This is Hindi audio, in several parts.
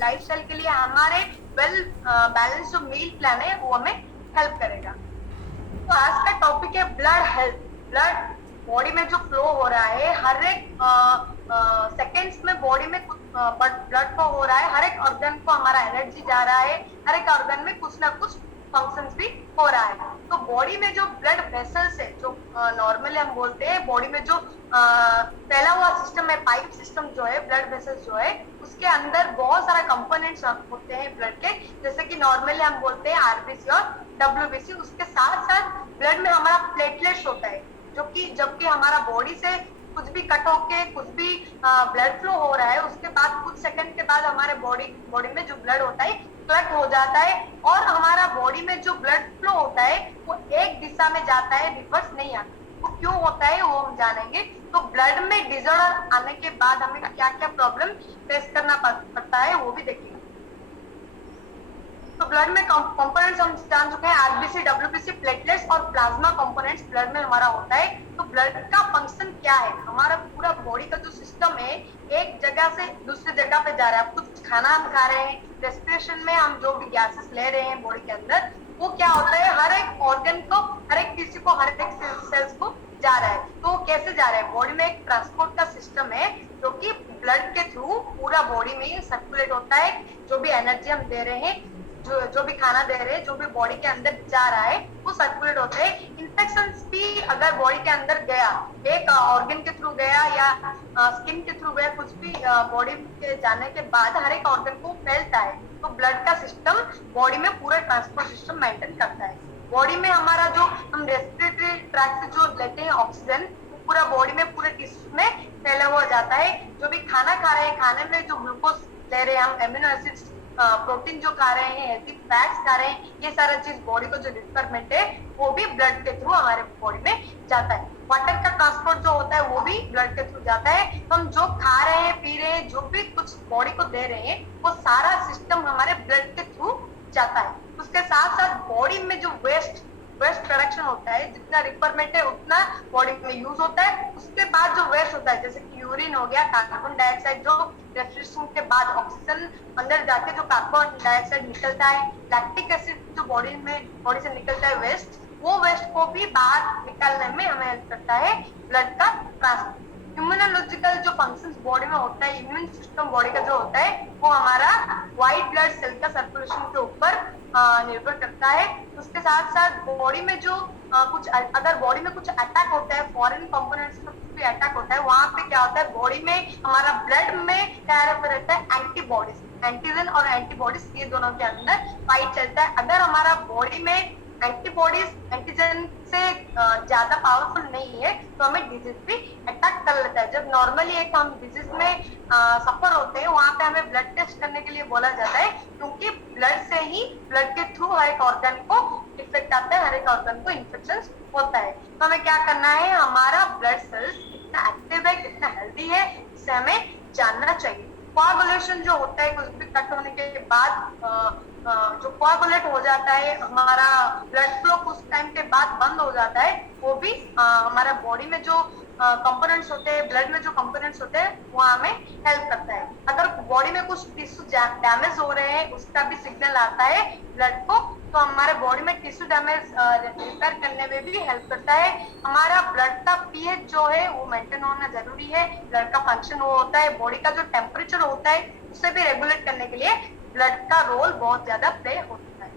लाइफस्टाइल के लिए हमारे वेल बैलेंस जो मील प्लान है वो हमें हेल्प करेगा। तो आज का टॉपिक है ब्लड हेल्थ। ब्लड बॉडी में जो फ्लो हो रहा है, हर एक सेकेंड्स में बॉडी में कुछ ब्लड फ्लो हो रहा है, हर एक ऑर्गन को हमारा एनर्जी जा रहा है, हर एक ऑर्गन में कुछ ना कुछ फंक्शंस भी हो रहा है। तो बॉडी में जो ब्लड वेसल्स है, जो नॉर्मली हम बोलते हैं बॉडी में जो फैला हुआ सिस्टम है, पाइप सिस्टम जो है, ब्लड वेसल्स जो है, उसके अंदर बहुत सारा कंपोनेंट्स होते हैं ब्लड के। जैसे कि नॉर्मली हम बोलते हैं आरबीसी और डब्ल्यूबीसी। उसके साथ साथ ब्लड में हमारा प्लेटलेट्स होता है, जो कि जबकि हमारा बॉडी से कुछ भी कट होके कुछ भी ब्लड फ्लो हो रहा है, उसके बाद कुछ सेकंड के बाद हमारे बॉडी में जो ब्लड होता है क्लट हो जाता है, और हमारा बॉडी में जो ब्लड फ्लो होता है वो एक दिशा में जाता है, रिवर्स नहीं आता। तो क्यों होता है वो हम जानेंगे। तो ब्लड में डिसऑर्डर आने के बाद हमें क्या क्या प्रॉब्लम फेस करना पड़ता है वो भी देखेंगे। तो ब्लड में कंपोनेंट्स हम जान चुके हैं, आरबीसी, डब्ल्यूबीसी, प्लेटलेट्स और प्लाज्मा कंपोनेंट्स ब्लड में हमारा होता है। तो ब्लड का फंक्शन क्या है, हमारा पूरा बॉडी का जो सिस्टम है एक जगह से दूसरी जगह पे जा रहा है। कुछ खाना हम खा रहे हैं, रेस्पिरेशन में हम जो भी गैसेस ले रहे हैं बॉडी के अंदर, वो क्या होता है हर एक ऑर्गन को, हर एक टिश्यू को, हर एक सेल्स को जा रहा है। तो कैसे जा रहा है, बॉडी में एक ट्रांसपोर्ट का सिस्टम है जो कि ब्लड के थ्रू पूरा बॉडी में सर्कुलेट होता है। जो भी एनर्जी हम दे रहे हैं, जो भी खाना दे रहे हैं, जो भी बॉडी के अंदर जा रहा है वो सर्कुलेट होता है। इन्फेक्शन भी अगर बॉडी के अंदर गया, एक ऑर्गन के थ्रू गया या स्किन के थ्रू गया, कुछ भी बॉडी के जाने के बाद हर एक ऑर्गन को फैलता है। तो ब्लड का सिस्टम बॉडी में पूरा ट्रांसपोर्ट सिस्टम मेंटेन करता है। बॉडी में हमारा जो हम रेस्पिरेटरी ट्रैक से जो लेते हैं ऑक्सीजन, पूरा बॉडी में पूरे टिश्यू में फैला हुआ जाता है। जो भी खाना खा रहे हैं, खाने में जो ग्लूकोज ले रहे हैं हम, एमिनो एसिड्स, प्रोटीन जो खा रहे हैं, हेल्थी फैट्स खा रहे हैं, ये सारा चीज बॉडी को जो रिक्वायरमेंट है वो भी ब्लड के थ्रू हमारे बॉडी में जाता है। वाटर का ट्रांसपोर्ट जो होता है वो भी ब्लड के थ्रू जाता है। तो हम जो खा रहे हैं, पी रहे हैं, जो भी कुछ बॉडी को दे रहे हैं, वो सारा सिस्टम हमारे ब्लड के थ्रू जाता है। उसके साथ साथ बॉडी में जो वेस्ट प्रोडक्शन होता है, जितना रिक्वायरमेंट है उतना बॉडी में यूज होता है। उसके बाद जो वेस्ट होता है, जैसे कि यूरिन हो गया, कार्बन डाइऑक्साइड जो रेस्पिरेशन के बाद ऑक्सीजन अंदर जाके जो कार्बन डाइऑक्साइड निकलता है, लैक्टिक एसिड जो बॉडी से निकलता है वेस्ट, वो वेस्ट को भी बाहर निकालने में हमें हेल्प करता है ब्लड का ट्रांसपोर्ट। इम्यूनोलॉजिकल जो फंक्शंस बॉडी में होता है, इम्यून सिस्टम बॉडी का जो होता है, वो हमारा व्हाइट ब्लड सेल का सर्कुलेशन के ऊपर निर्भर करता है। उसके साथ साथ बॉडी में जो अगर बॉडी में कुछ अटैक होता है, फॉरेन कंपोनेंट्स में कुछ भी अटैक होता है, वहां पे क्या होता है बॉडी में हमारा ब्लड में क्या रहता है, एंटीबॉडीज, एंटीजन और एंटीबॉडीज, ये दोनों के अंदर फाइट चलता है। अगर हमारा बॉडी में एंटीबॉडीज एंटीजन से ज्यादा पावरफुल नहीं है तो हमें डिजीज भी अटैक कर लेता है। जब नॉर्मली एक हम डिजीज में सफर होते हैं, वहां पे हमें ब्लड टेस्ट करने के लिए बोला जाता है, क्योंकि ब्लड से ही, ब्लड के थ्रू हर एक ऑर्गन को इफेक्ट आता है, हर एक ऑर्गन को इन्फेक्शन होता है। तो हमें क्या करना है, हमारा ब्लड सेल्स कितना एक्टिव है, कितना हेल्दी है, इसे हमें जानना चाहिए। कोआगुलेशन जो होता है, कुछ भी कट होने के बाद जो कोआगुलेट हो जाता है, हमारा ब्लड फ्लो कुछ टाइम के बाद बंद हो जाता है, वो भी हमारा बॉडी में जो कंपोनेंट्स होते हैं, ब्लड में जो कंपोनेंट्स होते हैं, वो हमें हेल्प करता है। अगर बॉडी में कुछ टिश्यू डैमेज हो रहे हैं, उसका भी सिग्नल आता है ब्लड को, तो हमारे बॉडी में टिश्यू डैमेज रिपेयर करने में भी हेल्प करता है। हमारा ब्लड का पीएच जो है वो मेंटेन होना जरूरी है। ब्लड का फंक्शन वो होता है, बॉडी का जो टेम्परेचर होता है उसे भी रेगुलेट करने के लिए ब्लड का रोल बहुत ज्यादा प्ले होता है।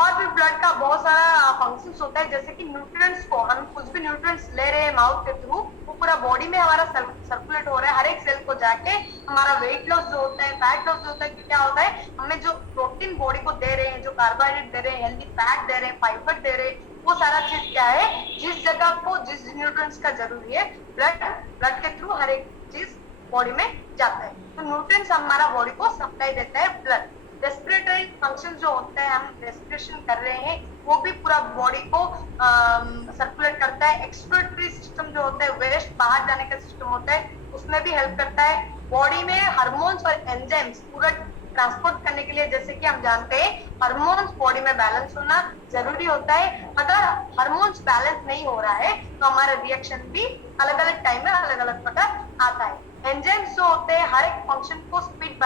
और भी ब्लड का बहुत सारा फंक्शंस होता है, जैसे कि न्यूट्रिएंट्स को, हम कुछ भी न्यूट्रिएंट्स ले रहे हैं माउथ के थ्रू, वो पूरा बॉडी में हमारा सर्कुलेट हो रहा है, हर एक सेल को जाके हमारा वेट लॉस जो होता है, फैट लॉस जो होता है, क्या होता है, हमें जो प्रोटीन बॉडी को दे रहे हैं, जो कार्बोहाइड्रेट दे रहे हैं, हेल्दी फैट दे रहे हैं, फाइबर दे रहे हैं, वो सारा चीज क्या है, जिस जगह को जिस न्यूट्रिएंट्स का जरूरी है, ब्लड के थ्रू हर एक चीज बॉडी में जाता है। तो न्यूट्रिएंट्स हमारा बॉडी को सप्लाई देता है ब्लड। रेस्पिरेटरी फंक्शन जो होता है, हम रेस्पिरेशन कर रहे हैं, वो भी पूरा बॉडी को सर्कुलेट करता है। एक्सक्रीटरी सिस्टम जो होता है, वेस्ट बाहर जाने का सिस्टम होता है, उसमें भी हेल्प करता है। बॉडी में हार्मोन्स और एंजाइम्स पूरा ट्रांसपोर्ट करने के लिए, जैसे कि हम जानते हैं, हार्मोन्स बॉडी में बैलेंस होना जरूरी होता है। अगर हार्मोन्स बैलेंस नहीं हो रहा है तो हमारा रिएक्शन भी अलग अलग टाइम में अलग अलग प्रकार आता है। एंजाइम्स जो होते हैं, हर एक फंक्शन को स्पीड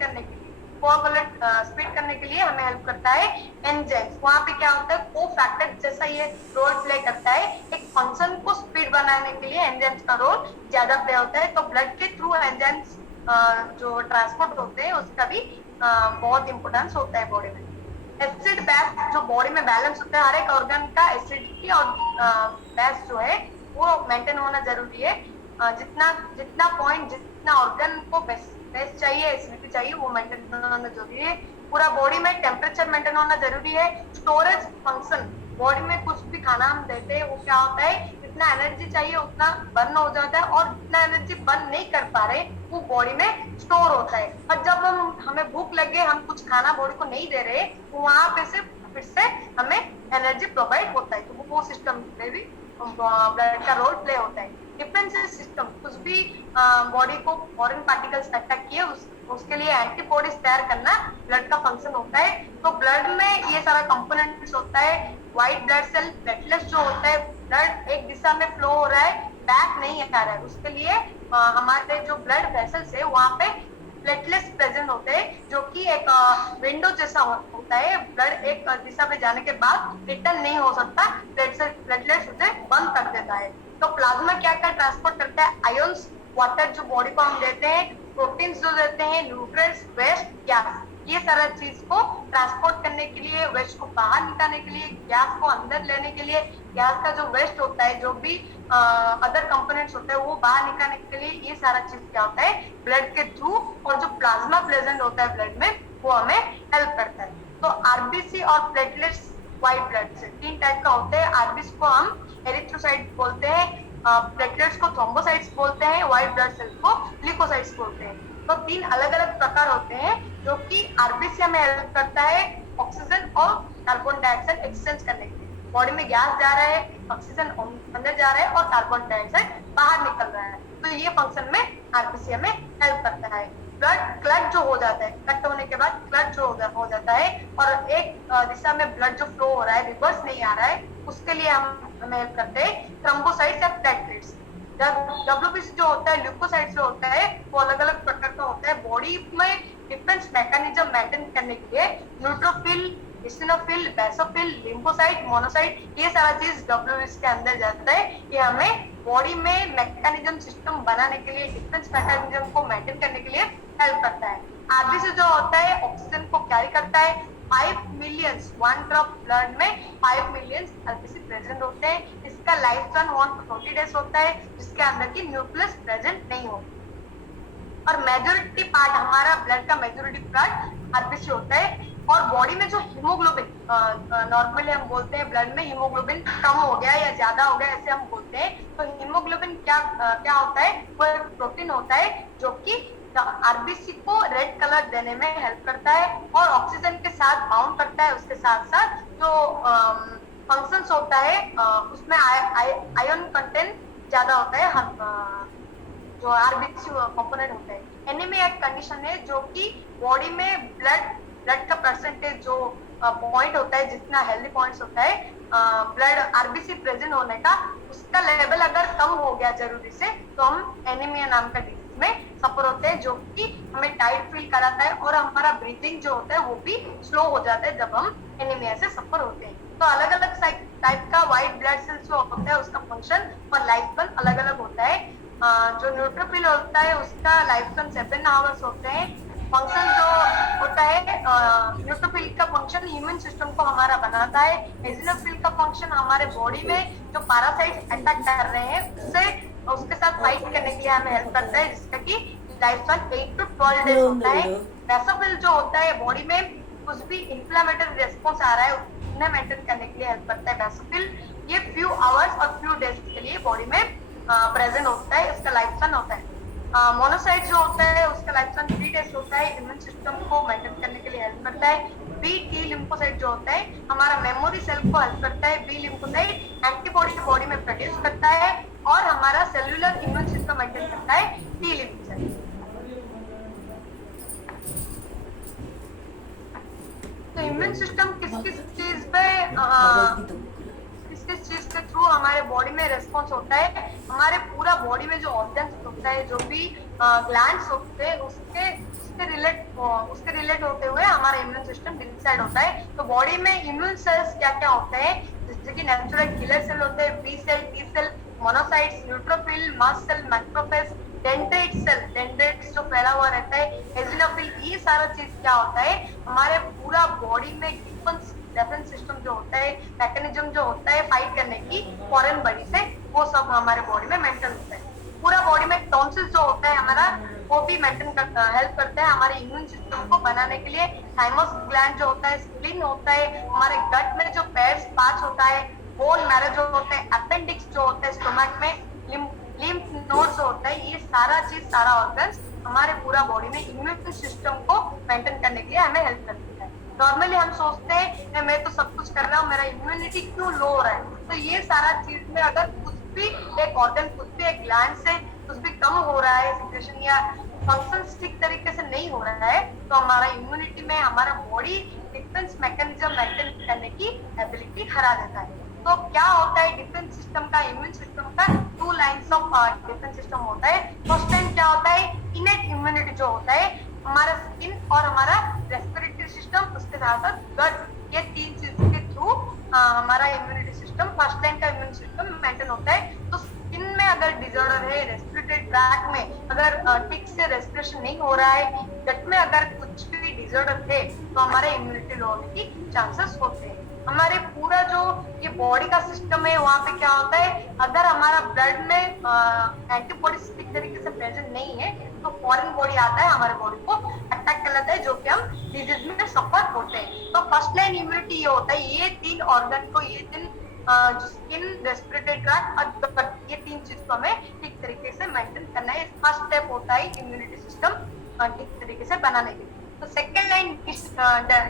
करने के लिए, कोआगुलेट स्पीड करने के लिए हमें हेल्प करता है एंजाइम्स। वहां पे क्या होता है, को फैक्टर जैसा ये रोल प्ले करता है। एक फंक्शन को स्पीड बनाने के लिए एंजाइम्स का रोल ज्यादा प्ले होता है। तो ब्लड के थ्रू एंजाइम्स जो ट्रांसपोर्ट होते हैं उसका भी बहुत इंपोर्टेंस होता है बॉडी में। एसिड बेस जो बॉडी में बैलेंस होता है, हर एक ऑर्गन का एसिडिटी और बेस जो है वो मेंटेन होना जरूरी है। जितना जितना पॉइंट जितना ऑर्गन को बेस चाहिए, एसिडिटी चाहिए, वो मेंटेन होना जरूरी है। पूरा बॉडी में टेम्परेचर मेंटेन होना जरूरी है। स्टोरेज फंक्शन, बॉडी में कुछ भी खाना हम देते हैं वो क्या होता है, जितना एनर्जी चाहिए उतना बर्न हो जाता है और जितना एनर्जी बर्न नहीं कर पा रहे वो बॉडी में स्टोर होता है। और जब हमें भूख लगे, हम कुछ खाना बॉडी को नहीं दे रहे, तो वहां पे से फिर से हमें एनर्जी प्रोवाइड होता है। तो वो सिस्टम में भी ब्लड का रोल प्ले होता है। डिफेंसिव सिस्टम, कुछ भी बॉडी को फॉरेन पार्टिकल्स अटैक किए उसके लिए एंटीबॉडीज तैयार करना ब्लड का फंक्शन होता है। तो ब्लड में ये सारा कंपोनेंट्स होता है। व्हाइट ब्लड सेल, प्लेटलेट्स जो होता है, ब्लड एक दिशा में फ्लो हो रहा है, बैक नहीं आ रहा है, उसके लिए हमारे जो ब्लड वेसल्स है वहां पे प्लेटलेट्स प्रेजेंट होते हैं, जो कि एक विंडो जैसा होता है। ब्लड एक दिशा में जाने के बाद रिटर्न नहीं हो सकता, प्लेटलेट्स उसे बंद कर देता है। तो प्लाज्मा क्या क्या ट्रांसपोर्ट करता है, आयंस, वाटर जो बॉडी को हम देते हैं, प्रोटीन्स जो देते हैं, न्यूट्रिएंट्स, वेस्ट, गैस, ये सारा चीज को ट्रांसपोर्ट करने के लिए, वेस्ट को बाहर निकालने के लिए, गैस को अंदर लेने के लिए, गैस का जो वेस्ट होता है, जो भी अदर कंपोनेंट्स होते हैं वो बाहर निकालने के लिए, ये सारा चीज क्या होता है ब्लड के थ्रू। और जो प्लाज्मा प्रेजेंट होता है ब्लड में वो हमें हेल्प करता है। तो आरबीसी और प्लेटलेट्स व्हाइट ब्लड से 3 टाइप का होते हैं। आरबीसी को हम एरिथ्रोसाइट बोलते हैं, प्लेटलेट्स को थ्रोम्बोसाइट्स बोलते हैं, व्हाइट ब्लड सेल्स को ल्यूकोसाइट्स बोलते हैं। तो 3 अलग अलग प्रकार होते हैं जो कि आरबीसी में हेल्प करता है ऑक्सीजन और कार्बन डाइऑक्साइड एक्सचेंज करने के लिए। बॉडी में गैस जा रहा है, ऑक्सीजन अंदर जा रहा है और कार्बन डाइऑक्साइड बाहर निकल रहा है, तो ये फंक्शन में आरबीसी में हेल्प करता है। ब्लड क्लट जो हो जाता है, कट होने के बाद क्लट जो हो जाता है और एक दिशा में ब्लड जो फ्लो हो रहा है, रिवर्स नहीं आ रहा है, उसके लिए हमें हेल्प करते हैं थ्रोम्बोसाइट्स या प्लेटलेट्स। डब्ल्यूबीसी जो होता है, ल्यूकोसाइट्स जो होता है, वो अलग अलग प्रकार का होता है। बॉडी में डिफेंस मैकेनिज्म मेंटेन करने के लिए neutrophil, eosinophil, basophil, lymphocyte, monocyte, ये सारा चीज डब्ल्यूबीसी के अंदर जाता है। ये हमें बॉडी में मैकेनिज्म सिस्टम बनाने के लिए, डिफेंस मैकेनिज्म को मेंटेन करने के लिए हेल्प करता है। आरबीसी जो होता है ऑक्सीजन को कैरी करता है। 5 मिलियंस, 1 ड्रॉप ब्लड में 5 मिलियंस आरबीसी प्रेजेंट होते हैं। इसका लाइफ स्पैन 140 डेज होता है, जिसके अंदर की न्यूक्लियस प्रेजेंट नहीं होती। और मेजोरिटी पार्ट, हमारा ब्लड का मेजोरिटी पार्ट आरबीसी होता है। और बॉडी में जो हीमोग्लोबिन, नॉर्मली हम बोलते हैं ब्लड में हीमोग्लोबिन कम हो गया या ज्यादा हो गया, ऐसे हम बोलते हैं। तो हीमोग्लोबिन क्या होता है, वो एक प्रोटीन होता है जो कि आरबीसी को रेड कलर देने में हेल्प करता है और ऑक्सीजन के साथ बाउंड करता है। उसके साथ साथ जो फंक्शंस होता है उसमें आयरन कंटेंट ज्यादा होता है, जो आरबीसी कंपोनेंट होता है। एनीमिया एक कंडीशन है जो कि बॉडी में ब्लड का परसेंटेज जो पॉइंट होता है, जितना हेल्दी पॉइंट्स होता है ब्लड आरबीसी प्रेजेंट होने का, उसका लेवल अगर कम हो गया जरूरी से, तो हम एनीमिया नाम का डिजीज में सफर होते हैं, जो कि हमें टाइट फील कराता है और हमारा ब्रीथिंग जो होता है वो भी स्लो हो जाता है जब हम एनीमिया से सफर होते हैं। तो अलग अलग टाइप का व्हाइट ब्लड सेल्स जो होता है उसका फंक्शन और लाइफ स्पैन अलग अलग होता है। जो न्यूट्रोफिल होता है उसका लाइफ स्पैन 7 आवर्स होते हैं। फंक्शन जो होता है, न्यूट्रोफिल का फंक्शन इम्यून सिस्टम को हमारा बनाता है। एसिनोफिल का फंक्शन हमारे बॉडी में जो पैरासाइट्स अटैक कर रहे हैं उसके साथ फाइट करने के लिए हमें हेल्प करता है, जिसका कि लाइफ स्पैन 8 to 12 डेज होता है। बेसोफिल जो होता है बॉडी में कुछ भी इंफ्लेमेटरी रेस्पॉन्स आ रहा है उन्हें मेंटेन करने के लिए हेल्प करता है बेसोफिल। ये फ्यू आवर्स और फ्यू डेज के लिए बॉडी में प्रेजेंट होता है, उसका लाइफ स्पैन होता है। मोनोसाइट जो होता है उसका लाइफ स्पैन 3 डेज होता है, इम्यून सिस्टम को मेंटेन करने के लिए हेल्प करता है। बी टी लिम्फोसाइट जो होता है हमारा मेमोरी सेल को हेल्प करता है। बी लिम्फोसाइट एंटीबॉडी बॉडी में प्रोड्यूस करता है और हमारा सेलुलर इम्यून सिस्टम मेंटेन करता है टी लिम्फोसाइट। तो इम्यून सिस्टम किस किस चीज के थ्रू हमारे बॉडी में रेस्पॉन्स होता है, हमारे पूरा बॉडी में जो ऑर्गन्स होता है, जो भी ग्लैंड्स होते हैं उसके रिलेट उसके रिलेट होते हुए हमारा इम्यून सिस्टम डिसाइड होता है। तो बॉडी में इम्यून सेल्स क्या क्या होते हैं, जैसे कि नेचुरल किलर सेल होते हैं, B cell, T cell, monocytes, neutrophil, mast cell, macrophage, dendrite cell, dendrites जो फैला हुआ रहता है, एसिनोफिल, ये सारा चीज क्या होता है, हमारे पूरा बॉडी में डिफेंस डिफेंस सिस्टम जो होता है, मैकेनिज्म जो होता है फाइट करने की फॉरेन बॉडी से, वो सब हमारे बॉडी में मेंटेन होता है। पूरा बॉडी में टॉन्सिल्स जो होता है हमारा, वो भी मेंटेन करता हेल्प करता है हमारे इम्यून सिस्टम को बनाने के लिए। थाइमस ग्लैंड जो होता है, स्प्लीन होता है, हमारे गट में जो पेट्स पार्ट होता है, बोन मैरो जो होता है, अपेंडिक्स जो होता है स्टोमक में, लिम्फ नोड जो होता है, ये सारा चीज, सारा ऑर्गन्स हमारे पूरा बॉडी में इम्यून सिस्टम को मेंटेन करने के लिए हमें हेल्प करती है। नॉर्मली हम सोचते हैं मैं तो सब कुछ कर रहा हूँ, मेरा इम्यूनिटी क्यों लो हो रहा है, तो ये सारा चीज में अगर कुछ भी एक ऑर्गन, कुछ भी एक ग्लैंड से कुछ भी कम हो रहा है, सिचुएशन या फंक्शन ठीक तरीके से नहीं हो रहा है, तो हमारा इम्यूनिटी में हमारा बॉडी डिफेंस मैकेनिज्म मेंटेन करने की एबिलिटी हरा देता है। तो क्या होता है डिफेंस सिस्टम का, इम्यून सिस्टम का two lines of defence system होता है। फर्स्ट लाइन क्या होता है, इनेट इम्यूनिटी जो होता है, हमारा स्किन और हमारा रेस्पिरेटरी सिस्टम, उसके साथ साथ गट, ये तीन चीज के थ्रू हमारा इम्यूनिटी सिस्टम, फर्स्ट लाइन का इम्यून सिस्टम मेंटेन होता है। तो स्किन में अगर डिसऑर्डर है, रेस्पिरेटरी ट्रैक में अगर ठीक से रेस्पिरेशन नहीं हो रहा है, गट में अगर कुछ भी डिसऑर्डर है, तो हमारे इम्यूनिटी लो होने की चांसेस होते हैं। हमारे पूरा जो ये बॉडी का सिस्टम है, वहाँ पे क्या होता है, अगर हमारा ब्लड में एंटीबॉडीज ठीक तरीके से प्रेजेंट नहीं है, तो फॉरेन बॉडी आता है, हमारे बॉडी को अटैक कर लेता है, जो कि हम डिजीज में सफर होते हैं। तो फर्स्ट लाइन इम्यूनिटी ये होता है, ये तीन ऑर्गन को, ये तीन जो स्किन, रेस्पिरेटरी ट्रैक और गट, ये तीन चीज को हमें ठीक तरीके से मेंटेन करना है। फर्स्ट स्टेप होता है इम्यूनिटी सिस्टम ठीक तरीके से बनाने के लिए। तो सेकेंड लाइन